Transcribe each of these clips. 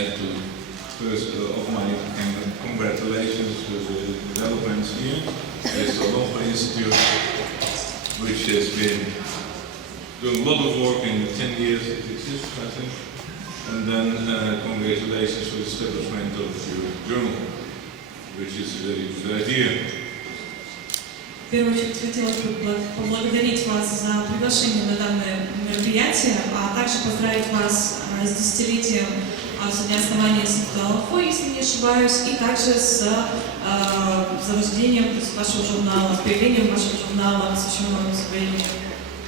have to first offer my congratulations to the developments here. There's the Lombard Institute, which has been doing a lot of work in the 10 years it exists, I think. And then congratulations for the establishment of your journal, which is a very good idea. В первую очередь хотелось бы поблагодарить вас за приглашение на данное мероприятие, а также поздравить вас с десятилетием со дня основания Института Аллахо, если не ошибаюсь, и также с зарождением вашего журнала, с появлением вашего журнала, посвященного освоению.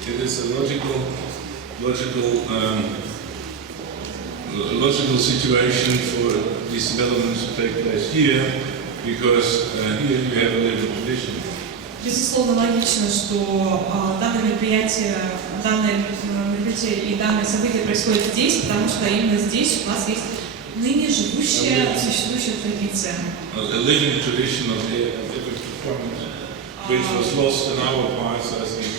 It is a logical situation for these developments to take place here, because here you have a living tradition. Безусловно, логично, что данное мероприятие и данное событие происходит здесь, потому что именно здесь у нас есть ныне живущая, существующая традиция. A living tradition of every performance, which was lost in our parts, I think,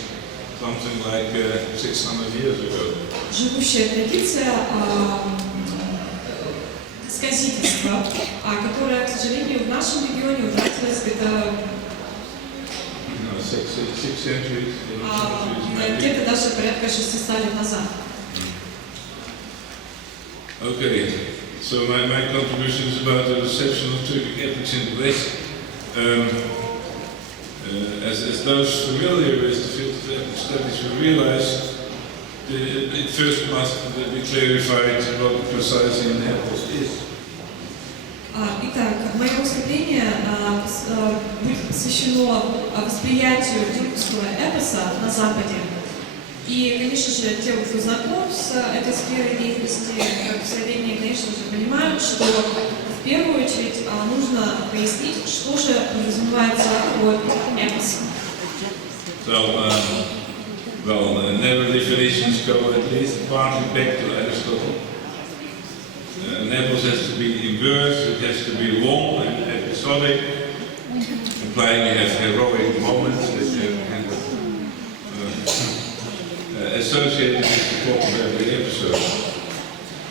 something like 600 years ago. Живущая традиция сказительства, которая, к сожалению, в нашем регионе утратилась где-то где-то даже порядка 600 лет назад. Okay, so my contribution is about the reception of Turkic epics in the West. As those familiar with the field of epic studies will realize, it first must be clarified what precisely an epos is. Итак, мое выступление будет посвящено восприятию тюркского эпоса на Западе. И, конечно же, те, кто знаком с этой сферой деятельности, как в Словении, конечно же, понимают, что в первую очередь нужно пояснить, что же подразумевается под эпосом. Never definitions go at least partly back to Aristotle. An epos has to be in verse, it has to be long and episodic, implying you have heroic moments that you can associated with the plot of every episode.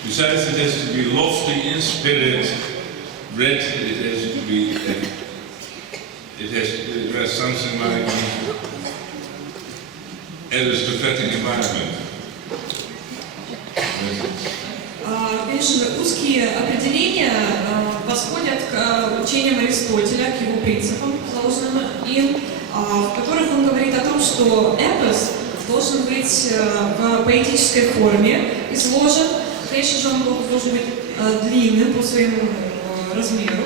Besides, it has to be lofty in spirit, read, it has to address something like an aristocratic environment. Конечно же, узкие определения восходят к учениям Аристотеля, к его принципам, заложенным им, в которых он говорит о том, что эпос должен быть в поэтической форме изложен. Конечно же, он должен быть длинным по своему размеру,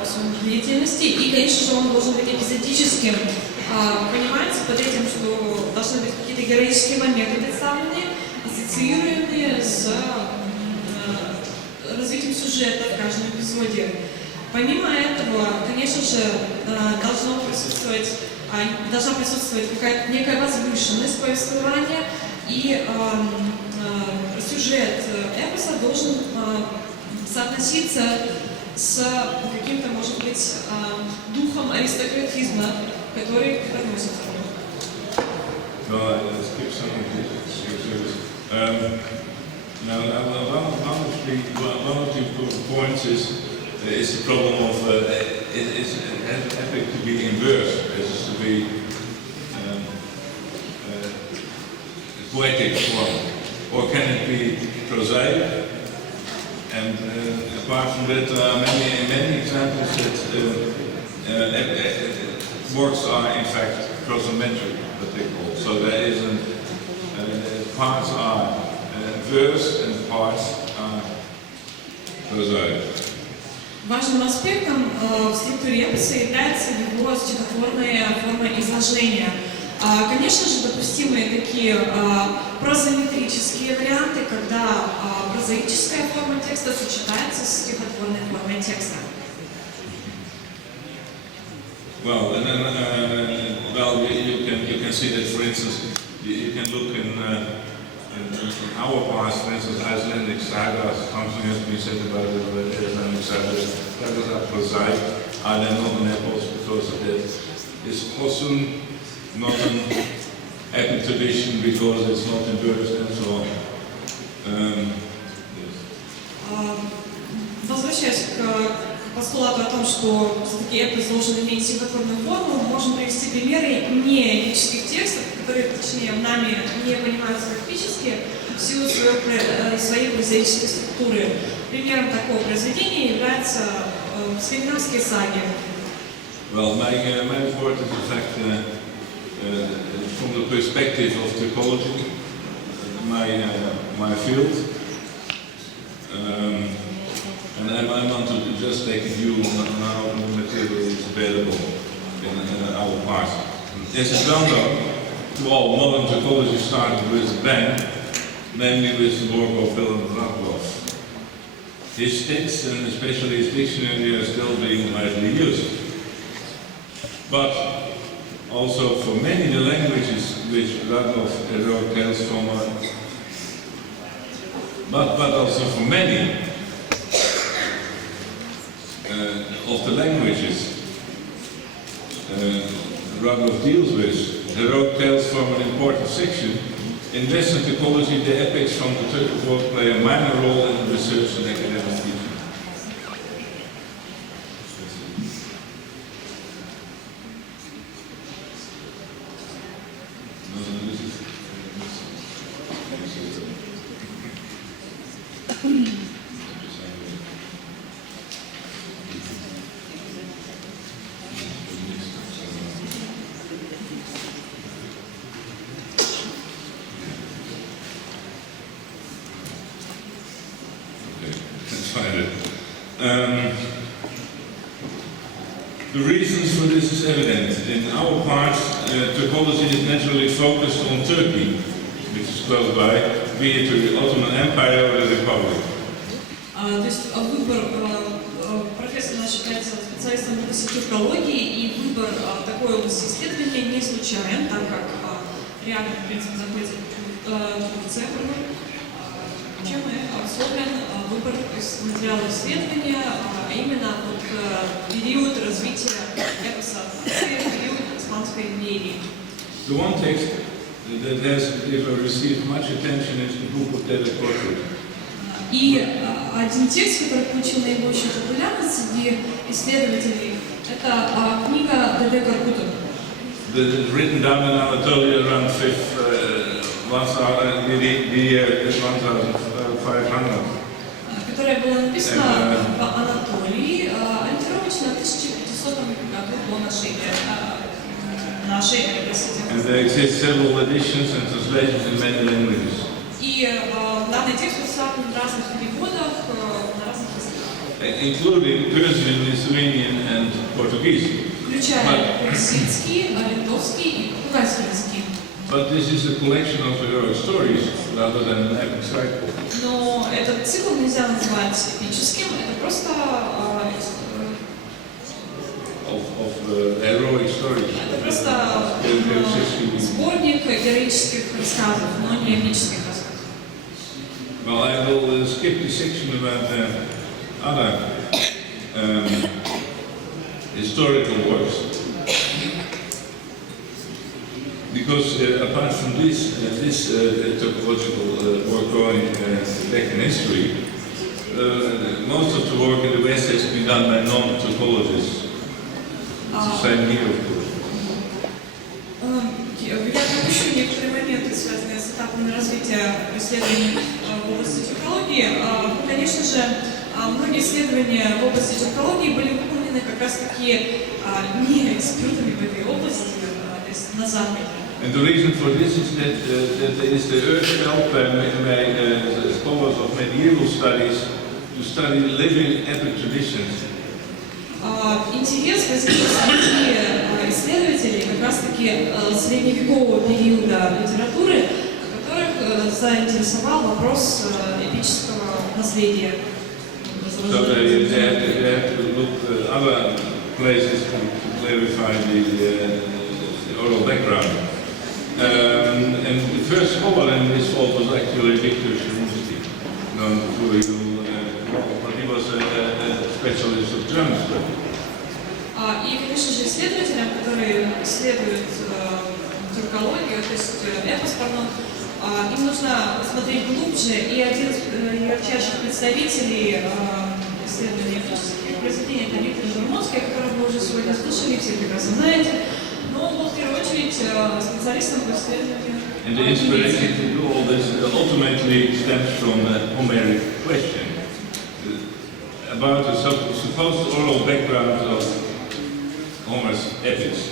по своей длительности, и, конечно же, он должен быть эпизодическим. Понимаете, под этим, что должны быть какие-то героические моменты представлены, ассоциируемые с развитием сюжета в каждом эпизоде. Помимо этого, конечно же, должна присутствовать какая-то некая возвышенность повествования, и сюжет эпоса должен соотноситься с каким-то, может быть, духом аристократизма, который проносит Now, one of the points is the problem of is an epic to be in verse, is to be poetic form, or can it be prosaic? And apart from that, there are many examples that works are in fact prosaic, what they call. So there isn't parts are verse and parts are prosaic. Важным аспектом в структуре эпоса является его стихотворная форма изложения. Конечно же, допустимы такие прозаметрические варианты, когда прозаическая форма текста сочетается с стихотворной формой текста. Well, you can see that, for instance, you can look in our past, for instance, Icelandic sagas. Something has been said about the Icelandic sagas. Sagas are prosaic, are they not an epos because of that? It's also not an epic tradition because it's not in verse and so on. Возвращаясь к постулату о том, что все-таки эпос должен иметь стихотворную форму, можем привести примеры не эпических текстов, которые, точнее, нами не понимаются как эпические, в силу своей прозаической структуры. Примером такого произведения являются скандинавские саги. Well, my report is in fact from the perspective of typology, my field, and I want to just take a view on how the material is available in our part. As is well known, to all modern typology started with a bang, namely with the work of Willem Radloff. His texts and especially his dictionary are still being widely used. But also for many the languages which Radloff wrote tales from but also for many of the languages Radloff deals with, he wrote tales from an important section. In Western typology, the epics from the Turkic world play a minor role in research and academic teaching. The reasons for this is evident. In our part, typology is naturally focused on Turkey, which is close by, be it the Ottoman Empire or the Republic. То есть выбор профессора наш является специалистом в области тюркологии, и выбор такой области исследования не случайен, так как рядом, в принципе, находится Турция, чем и обусловлен выбор из материала исследования, а именно период развития эпоса, период Османской империи. The one text that has received much attention is the book of Dedet Korkut. И один текст, который получил наибольшую популярность среди исследователей, это книга Деде Коркута. That is written down in Anatolia around 1500. Которая была написана в Анатолии, ориентировочно в 1500 году до нашей эры. And there exist several editions and translations in many languages. И данный текст представлен в разных переводах, на разных языках. Including Persian, Lithuanian and Portuguese. Включая персидский, литовский и португальский языки. But this is a collection of heroic stories rather than an epic cycle. Но этот цикл нельзя назвать эпическим, это просто heroic stories. это просто сборник героических рассказов, но не эпических рассказов. Well, I will skip the section about other historical works. Because apart from this topological work going back in history, most of the work in the West has been done by non-topologists. It's the same here, of course. Я пропущу некоторые моменты, связанные с этапами развития исследований в области тюркологии. Конечно же, многие исследования в области тюркологии были выполнены как раз-таки не экспертами в этой области, то есть на Западе. And the reason for this is that there is the urge felt by scholars of medieval studies to study living epic traditions. Интерес возник среди исследователей как раз-таки средневекового периода литературы, которых заинтересовал вопрос эпического наследия. So they have to look other places to clarify the oral background. And the first scholar in this field was actually Victor Sherinsky, known to you, but he was a specialist of German study. И, конечно же, исследователям, которые исследуют тюркологию, то есть эпос, им нужно смотреть глубже, и один из ярчайших представителей исследования эпических произведений, это Виктор Журмонский, о котором вы уже сегодня слышали, все прекрасно знаете. Но он был в первую очередь специалистом по исследованию. And the inspiration to do all this ultimately stems from the Homeric question about the supposed oral background of Homer's epics.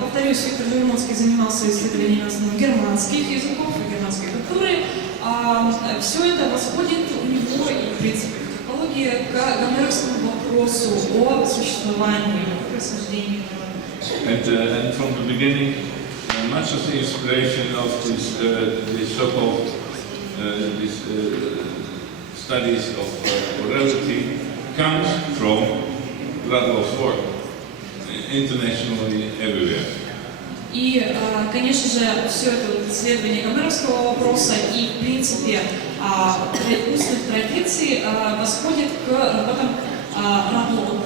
Повторюсь, Виктор Журмонский занимался исследованием на основе германских языков и германской культуры. Все это восходит у него и, в принципе, в антропологии к гомеровскому вопросу о существовании, о происхождении народа. And from the beginning, much of the inspiration of this so-called studies of orality comes from Radloff's work, internationally everywhere. И, конечно же, все это исследование гомеровского вопроса и, в принципе, устных традиций восходит к работам Радлова.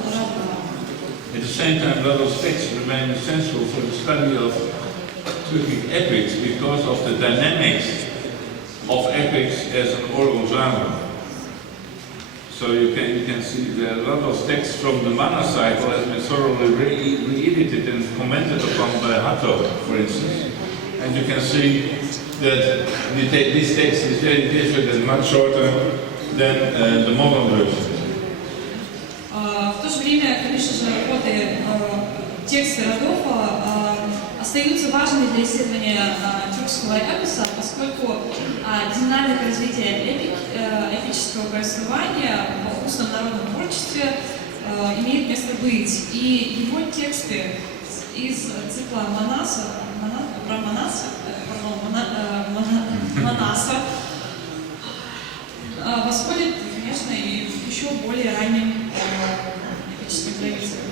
At the same time, Radloff's texts remain essential for the study of Turkic epics because of the dynamics of epics as an oral genre. So you can see that Radloff's text from the Mana cycle has been thoroughly re-edited and commented upon by Hatto, for instance. And you can see that this text is very different and much shorter than the modern version. В то же время, конечно же, работы текста Радлова остаются важными для исследования тюркского эпоса, поскольку динамика развития эпического повествования в устном народном творчестве имеет место быть. И его тексты из цикла Манаса восходят, конечно, и еще более ранним эпическим традициям.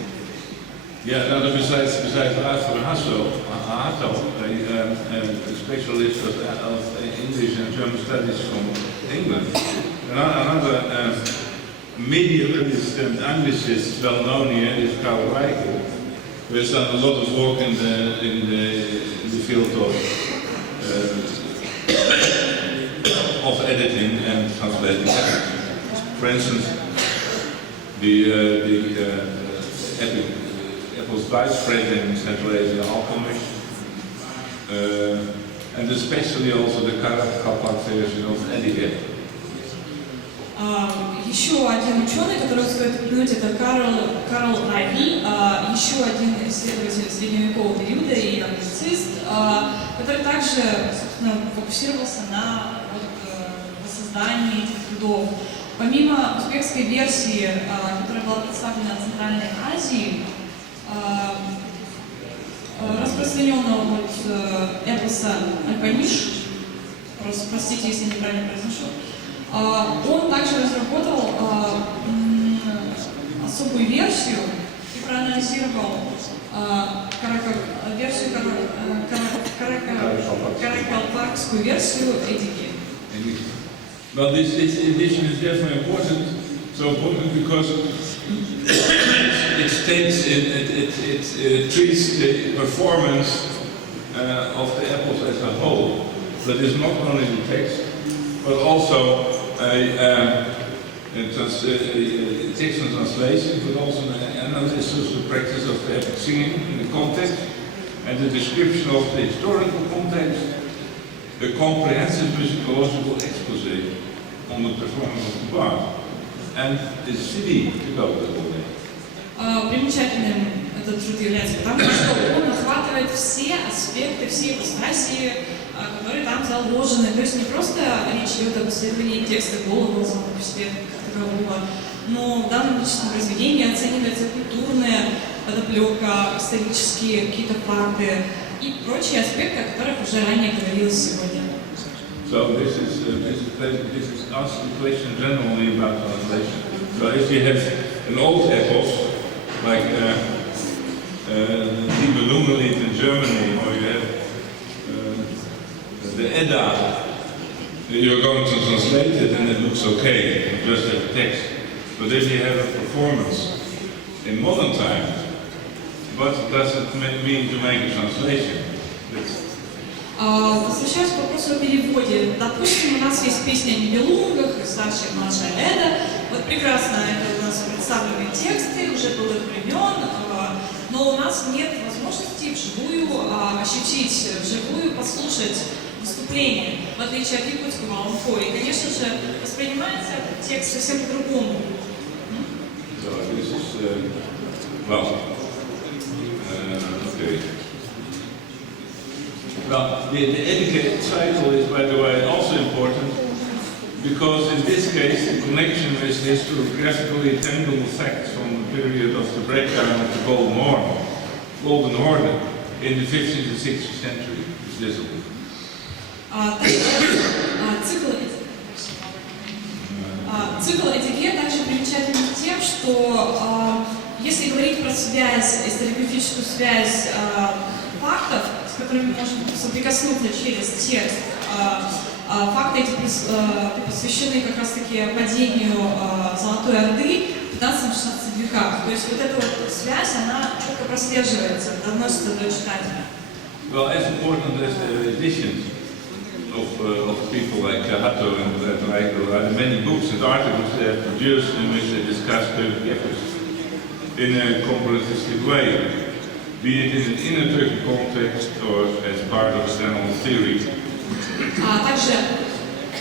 Yeah, now besides Arthur Hatto, a specialist of English and German studies from England, another medievalist and Anglicist well known here is Karl Reichel, who has done a lot of work in the field of editing and translating epics. For instance, the epic was widespread in Central Asia, Alchemish, and especially also the Karak version of Edige. Еще один ученый, которого стоит упомянуть, это Карл Райхель, еще один исследователь средневекового периода и англицист, который также, собственно, фокусировался на воссоздании этих трудов. Помимо узбекской версии, которая была представлена в Центральной Азии, распространенного эпоса Аль-Паниш, простите, если неправильно произношу, он также разработал особую версию и проанализировал каракалпакскую версию Эдики. Well, this edition is definitely important. So important because it treats the performance of the epos as a whole. That is not only the text, but also a text and translation, but also an analysis of the practice of the epic singing in the context, and the description of the historical context, a comprehensive musicological expose on the performance of the bard, and the CD to go with all that. Примечательным этот труд является, потому что он охватывает все аспекты, все ипостаси, которые там заложены. То есть не просто речь идет об исследовании текста голого самого по себе как такового, но в данном личном произведении оценивается культурная подоплека, исторические какие-то факты и прочие аспекты, о которых уже ранее говорилось сегодня. So this is asking the question generally about translation. So if you have an old epos, like the Nibelungenlied in Germany, or you have the Edda, you're going to translate it and it looks okay, just as a text. But if you have a performance in modern times, what does it mean to make a translation? Возвращаясь к вопросу о переводе. Допустим, у нас есть песня о Нибелунгах, старшая и младшая Эда. Вот прекрасно это у нас представлены тексты уже былых времен, но у нас нет возможности вживую ощутить, вживую послушать выступление, в отличие от якутского маланхо. И, конечно же, воспринимается этот текст совсем по-другому. So this is, well, okay. Well, the educated cycle is, by the way, also important because in this case the connection with historiographically tangible facts from the period of the breakdown of the Golden Order in the 15th and 16th century is visible. Цикл «Этикет» также примечателен тем, что если говорить про связь, историографическую связь фактов, с которыми мы можем соприкоснуться через текст, факты эти посвящены как раз-таки падению Золотой Орды в 15-16 веках. То есть вот эта вот связь, она четко прослеживается, доносится до читателя. Well, as important as the editions of people like Hatto and like many books and articles they have produced in which they discuss Turkic epics in a comparatistic way, be it in an inner Turkic context or as part of a general theory. Также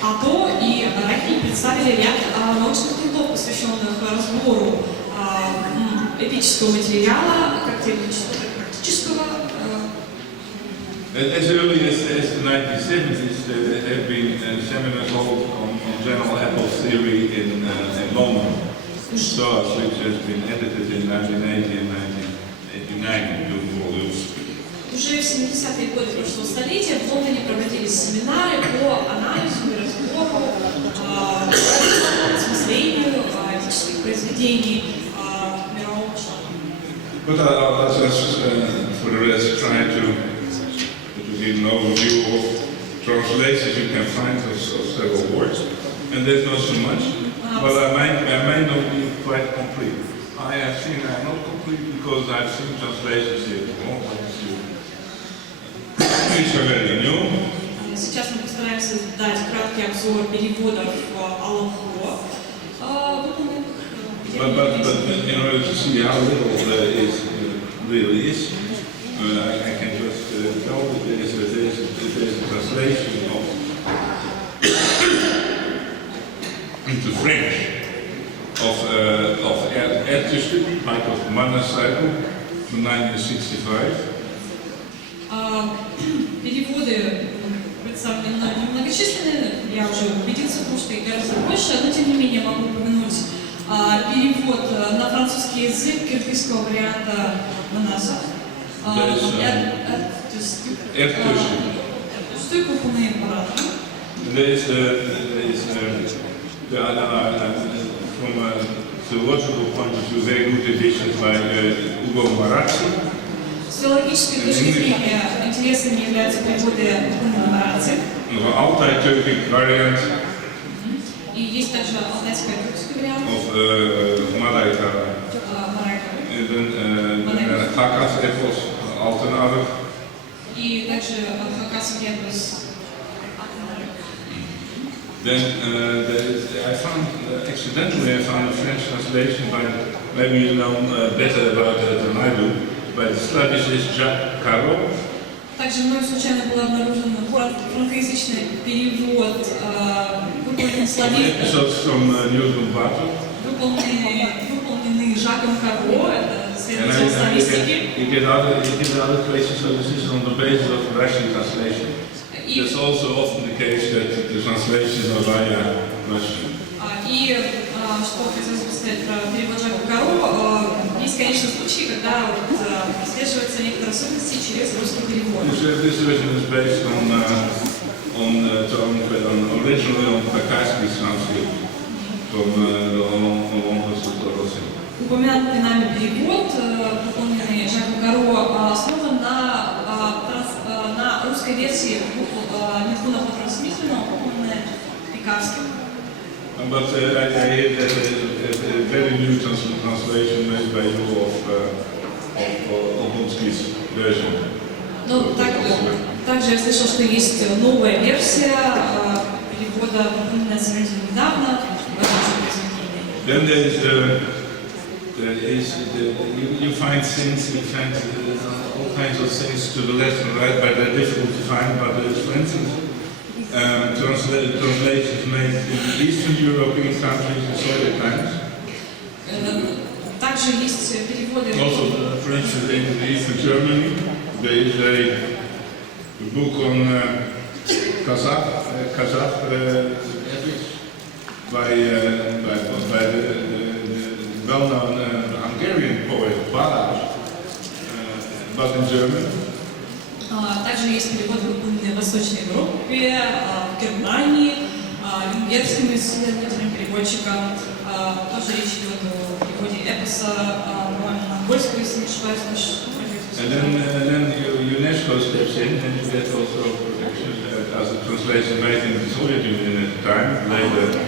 Атто и Рахиль представили ряд научных трудов, посвященных разбору эпического материала, как теоретического, так и практического. As early as the 1970s, there have been seminars held on general Apple theory in London, STARS, which has been edited in 1980 and 1989 in two volumes. Уже в 70-е годы прошлого столетия в Лондоне проводились семинары по анализу и разбору, осмыслению этических произведений мирового масштаба. But I'll just, for the rest, try to give an overview of translations you can find of several words. And there's not so much, but I may not be quite complete. I have seen I'm not complete because I've seen translations here which are very new. Сейчас мы постараемся дать краткий обзор переводов Аллахо. But in order to see how little there is, really is, I can just tell that there is a translation into French of Erdgeschichte, like of Manna cycle from 1965. Переводы представлены немногочисленные, я уже убедился, потому что их гораздо больше, но тем не менее могу упомянуть перевод на французский язык киргизского варианта Манаса. Что купленные аппараты? From a theological point of view, very good editions by Ugo Marazzi. С теологической точки зрения интересными являются переводы Уго Мараззи. Altai-Turkic variant. И есть также алтайский турецкий вариант. Of Malaika. Hakas Epos, Altenader. И также Хакасский эпос. Then I found, accidentally I found a French translation by, maybe you know better about it than I do, by the Slavicist Jacques Caro. Также мной случайно был обнаружен франкоязычный перевод, выполненный выполненный Жаком Каро, это следователь славистики. You get other places, so this is on the basis of Russian translation. It's also often the case that the translations are via Russian. И что хотелось бы сказать про перевод Жака Каро, есть, конечно, случаи, когда прослеживаются некоторые особенности через русский перевод. This version is based originally on Bakasky's translation from the Holland. Упомянутый нами перевод, выполненный Жаком Каро, основан на русской версии Митхуна Патросмислена, выполненная Пекарским. But I hear that a very new translation made by you of Olbonsky's version. Но также Также я слышала, что есть новая версия перевода, выполненная сравнительно недавно. Then you find things, you find all kinds of things to the left and right, but they're difficult to find. But for instance, translations made in Eastern European countries in Soviet times. Также есть переводы. Also, for instance, in Eastern Germany, there is a book on Kazakh epics by the well-known Hungarian poet Balázs, but in German. Также есть перевод, выполненный в Восточной Европе, в Германии, венгерским исследователем-переводчиком. Тоже речь идет о переводе эпоса на монгольскую, если не ошибаюсь. And then UNESCO steps in, and you get also protection as a translation made in the Soviet Union at the time, later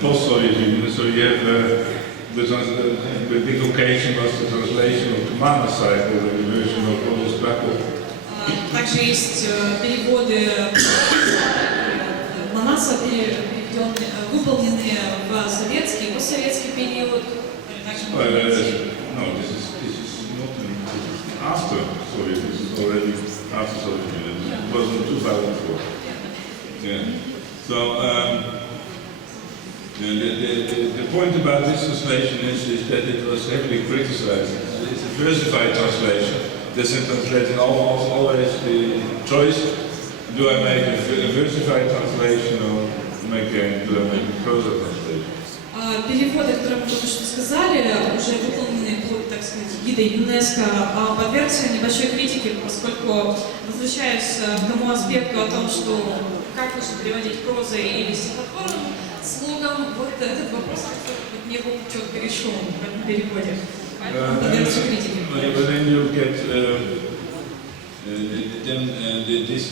post-Soviet Union. So you have the big occasion was the translation of the Mana cycle, the version of Polish Krakow. Также есть переводы Манаса, выполненные в советский, постсоветский период. No, this is not after Soviet. This is already after Soviet Union. It was in 2004. Yeah. So the point about this translation is that it was heavily criticized. It's a versified translation. This is translating always the choice: do I make a versified translation or do I make a prosa translation? Переводы, которые мы только что сказали, уже выполнены под, так сказать, гидой ЮНЕСКО, подвергся небольшой критике, поскольку, возвращаясь к тому аспекту о том, что как лучше переводить прозой или стихотворным слогом, вот этот вопрос не был четко решен в этом переводе. Поэтому подвергся критике. But then you get this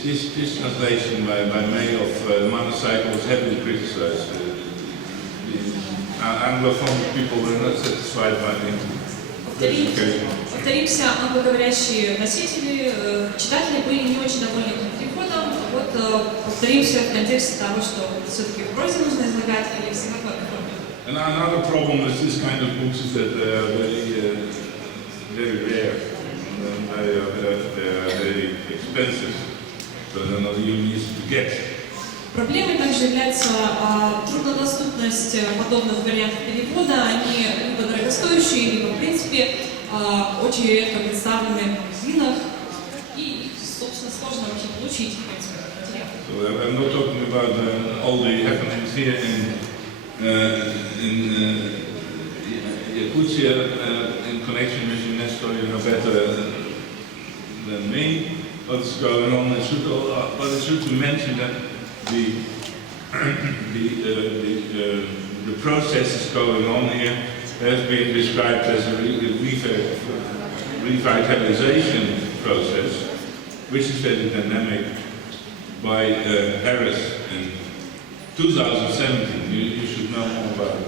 translation by May of Mana cycle was heavily criticized. Anglophone people were not satisfied by the interpretation. Повторимся, англоговорящие носители, читатели были не очень довольны этим переводом. Вот повторимся в контексте того, что все-таки в прозе нужно излагать или в стихотворной форме. Another problem with this kind of books is that they are very rare. They are very expensive, so they're not even easy to get. Проблемой также является труднодоступность подобных вариантов перевода. Они либо дорогостоящие, либо, в принципе, очень редко представлены в магазинах, и их, собственно, сложно вообще получить, в принципе, материал. So I'm not talking about all the happenings here in Yakutia in connection with UNESCO. You know better than me what's going on. But it should be mentioned that the processes going on here has been described as a revitalization process, which is very dynamic, by Harris in 2017. You should know more about it.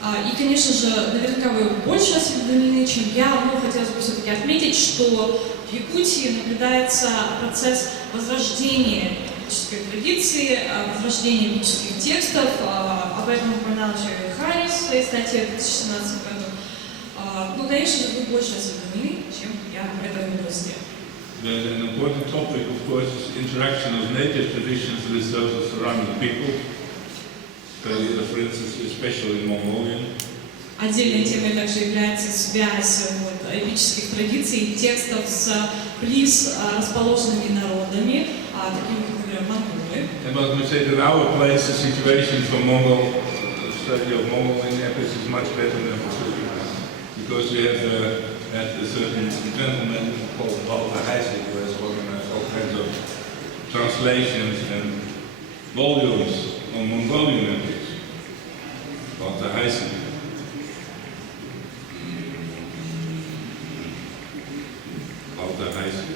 И, конечно же, наверняка вы больше осведомлены, чем я, но хотелось бы все-таки отметить, что в Якутии наблюдается процесс возрождения эпической традиции, возрождения эпических текстов. Об этом упоминал еще и Харрис в своей статье в 2017 году. Ну, конечно же, вы больше осведомлены, чем я в этой области. An important topic, of course, is interaction of native traditions with those of surrounding people. For instance, especially in Mongolian. Отдельной темой также является связь эпических традиций и текстов с близ расположенными народами, такими как, например, монголы. And what we say that our place, the situation for Mongol study of Mongolian epics is much better than for Turkey, because we have a certain gentleman called Walter Heisig who has organized all kinds of translations and volumes on Mongolian epics. Walter Heisig. Walter Heisig.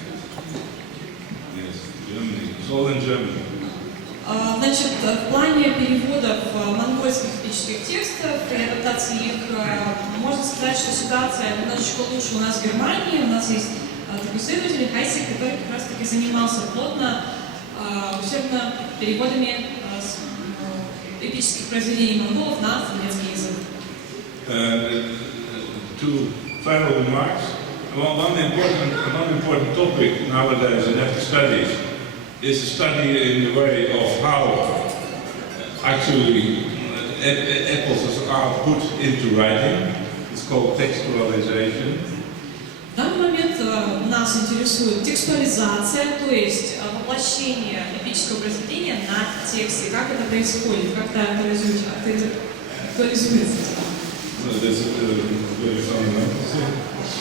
Yes, Germany. It's all in German. Значит, в плане переводов монгольских эпических текстов и адаптации их, можно сказать, что ситуация немножечко лучше у нас в Германии. У нас есть такой исследователь Хайсик, который как раз таки занимался плотно, усердно переводами эпических произведений монголов на немецкий язык. Two final remarks. Well, one important topic nowadays in epic studies is the study in the way of how actually epos are put into writing. It's called textualization. В данный момент нас интересует текстуализация, то есть воплощение эпического произведения на тексте, как это происходит, как это актуализуется. That's a very fundamental thing.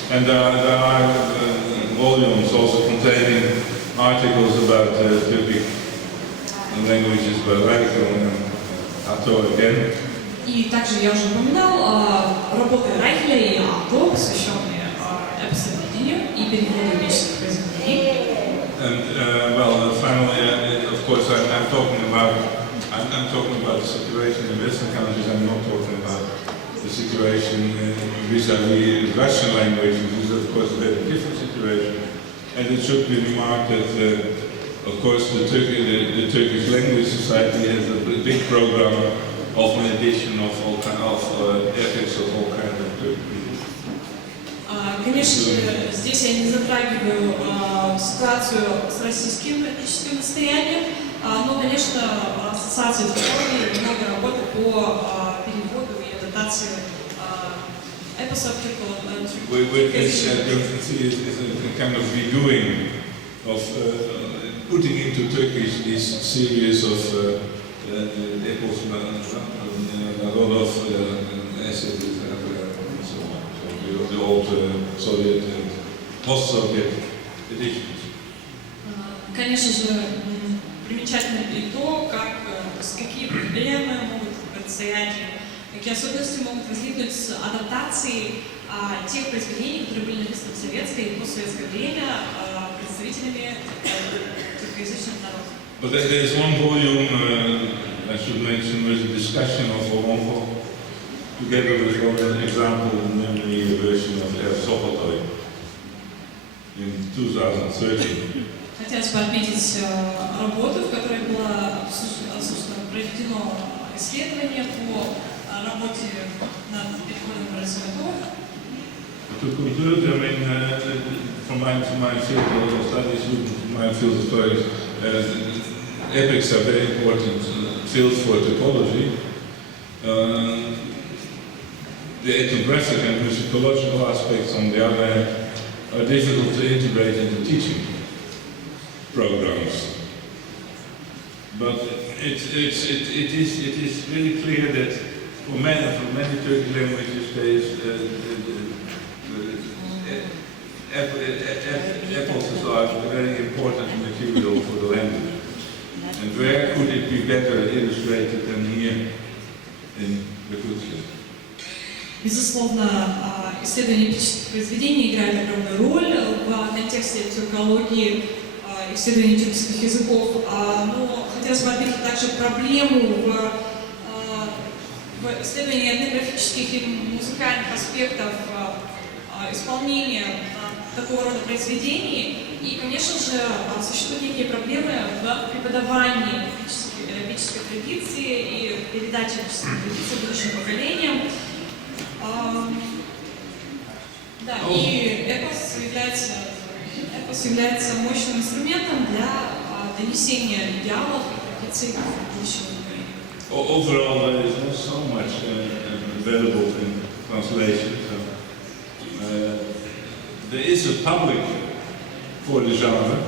And there are volumes also containing articles about Turkic languages by Reichel and Atto again. И также я уже упоминал работы Райхеля и Атто, посвященные эпосоведению и переводу эпических произведений. And well, finally, of course, I'm talking about the situation in Western countries. I'm not talking about the situation vis-à-vis Russian language, which is of course a very different situation. And it should be remarked that, of course, the Turkish Language Society has a big program of an edition of all kind of epics of all kinds of Turkish. Конечно же, здесь я не затрагиваю ситуацию с российским этническим настоянием, но, конечно, ассоциация в много работы по переводу и адаптации эпосов It's a kind of redoing of putting into Turkish this series of epos, a lot of essays and so on. So the old Soviet and post-Soviet editions. Конечно же, примечательно и то, какие проблемы могут предстоять, какие особенности могут возникнуть с адаптацией тех произведений, которые были написаны в советское и постсоветское время представителями тюркоязычных народов. But there is one volume I should mention with a discussion of Oromco, together with one example, namely a version of Er Sokotoy in 2013. Хотелось бы отметить работу, в которой было проведено исследование по работе над переводом Росоматов. To conclude, I mean, from my field of studies, my field of studies, epics are very important field for typology. The ethnographic and musicological aspects, on the other hand, are difficult to integrate into teaching programs. But it is really clear that for many Turkic languages, there is epos are a very important material for the language. And where could it be better illustrated than here in the Kutsia? Безусловно, исследование эпических произведений играет огромную роль в контексте тюркологии, исследования тюркских языков, но хотелось бы отметить также проблему в исследовании этнографических и музыкальных аспектов исполнения такого рода произведений. И, конечно же, существуют некие проблемы в преподавании эпической традиции и передаче эпической традиции будущим поколениям. Да, и эпос является мощным инструментом для донесения идеалов и традиций будущего поколения. Overall, there is not so much available in translation. There is a public for the genre,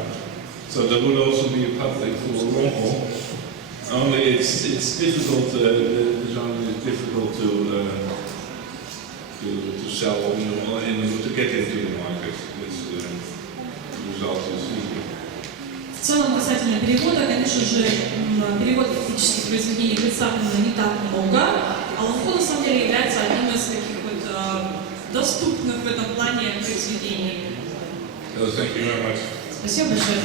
so there would also be a public for Oromco. Only it's difficult. The genre is difficult to sell, to get into the market. The result is easy. В целом, касательно перевода, конечно же, переводов эпических произведений представлено не так много, а Оромко на самом деле является одним из таких вот доступных в этом плане произведений. Thank you very much. Спасибо большое.